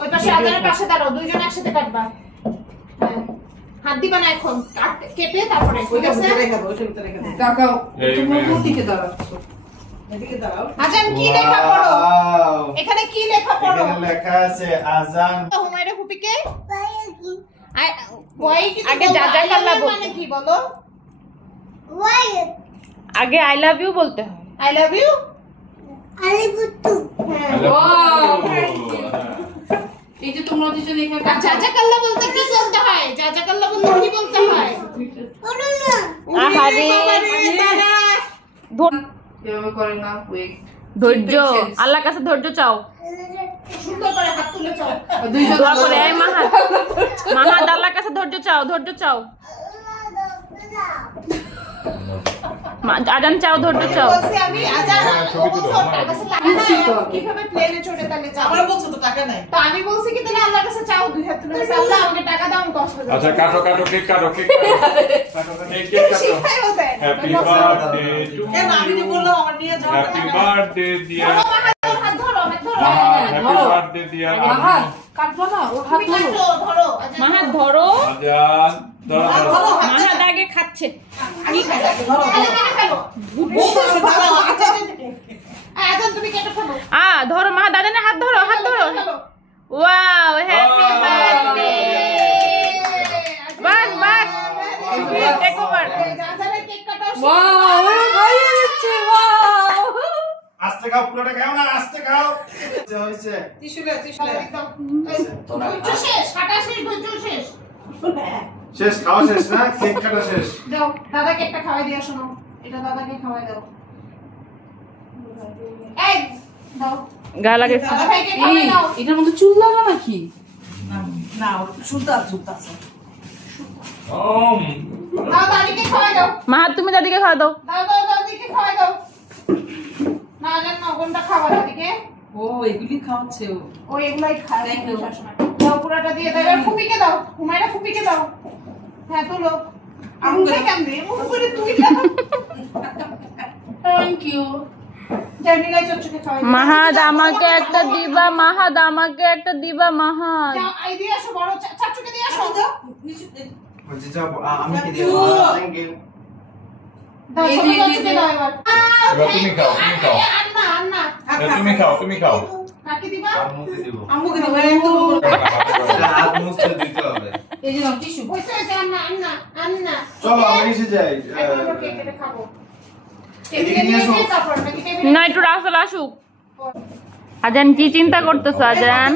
ওই পাশে আজানের পাশে দাঁড়াও, দুইজন একসাথে কাটবা। হাত দিবা না এখন, কেটে তারপরে। ঠিক আছে, রেখে দাও, ওইটা রেখে দাও। কাকাও তুমি ওদিকে দাঁড়াচ্ছো, এদিকে দাঁড়াও। আজান কি লেখা পড়ো? এখানে কি লেখা পড়ো? এখানে লেখা আছে আজান। হুমায়রা ফুপিকে ওয়াই কি আগে জাজা কাল্লা বলতে মানে কি বলো? ওয়াই আগে আই লাভ ইউ বলতে হয়। I love you, I love you too. এই যে তোমরা দুজন এখানে জাজা কাল্লা বলতে কি বলতে হয়? জাজা কাল্লা বলতে কি বলতে হয়? বলো না। আহারে এভাবে করে না, ওয়েট। ধৈর্য, আল্লাহর কাছে ধৈর্য চাও। সুন্দর করে হাত তুলে চাও। দোয়া করে এই মাহাত আল্লাহর কাছে ধৈর্য চাও, ধৈর্য চাও। আজান চাও, ধৈর্য চাও। বলছি আমি আজান কিভাবে প্লেনে চড়ে তাহলে যাও? আমরা বলছো তো টাকা নাই। তো আমি বলছি কি তাহলে আল্লাহর কাছে চাও, দুই হাত তুলে আল্লাহ আমাকে টাকা দাও, আমি কষ্ট করব। আচ্ছা কাটো কাটো, কেক কাটো, কেক কাটো, কেক কাটো। Happy birthday to you. কেন আমি যে বললাম আমার নিয়ে যাও। Happy birthday dear. হাত ধরো, হাত ধরো। Happy birthday dear. হাত কাটবো না, ও হাত ধরো। মাহাত ধরো। আজান ধরো। মাহাত আগে খাচ্ছে। কি খাবে? ধরো, কেটে ফেলো। আজান তুমি কেটে ফেলো। ধরো মাহাত, আজানের হাত ধরো, হাত ধরো। Wow, happy birthday. বাস বাস, টেক ওভার। আজানের কেক কাটো। ওয়াও, ভাইয়া দিচ্ছে। ওয়াও, আস্তে খাও, পুরোটা খাও না, আস্তে খাও। হইছে টিস্যুলে একদম। ধৈর্য শেষ, কাটা শেষ, ধৈর্য শেষ। শেষ, খাওয়া শেষ না, কেক কাটা শেষ। দাও দাদাকে একটা খাওয়াই দিয়ে শোনো, এটা দাদাকে খাওয়াই দাও। এই দাও, গা লাগে। দাদা ভাইকে খাওয়াই দাও। এটার মধ্যে চুল লাগা নাকি? না শুনতে আছে। ওম দাও দাদিকে খাওয়াই দাও। মাহাত তুমি দাদিকে খাওয়া দাও। দাও দাদিকে খাওয়াই দাও। না জান না কোনটা খাওয়া দাদিকে? ও এগুলি খাওয়াচ্ছে ও। ও এগুলাই খায় সবসময়। দাও পুরাটা দিয়ে দাও। এবার ফুপিকে দাও, হুমায়রা ফুপিকে দাও। হ্যাঁ তুলো। আমাকে কেমনে মুখ করে তুই দাও। Thank you. জানিলাই চচ্চকে খাওয়াই দাও। মাহাত আমাকে একটা দিবা, মাহাত আমাকে একটা দিবা, মাহাত। যাও আই দিয়ে আসো, বড় চাচুকে দিয়ে আসো। বলছি যাও, আমি কি দিব? Thank you. দাও ছোট চাচুকে দাও এবার। এবার তুমি খাও, তুমি খাও। আন্না তুমি খাও, তুমি খাও। কাকে দিবা? আম্মুকে দেবো। হাত মুছতে দিতে হবে। এই যে নাও টিস্যু। হইছে আন্না। চলো আমরা এসে যাই। এখন কেটে খাবো। এদিকে নিয়ে এসো। তারপর নাকি না, একটু রাসেল আসুক। আজান কি চিন্তা করতেছো আজান?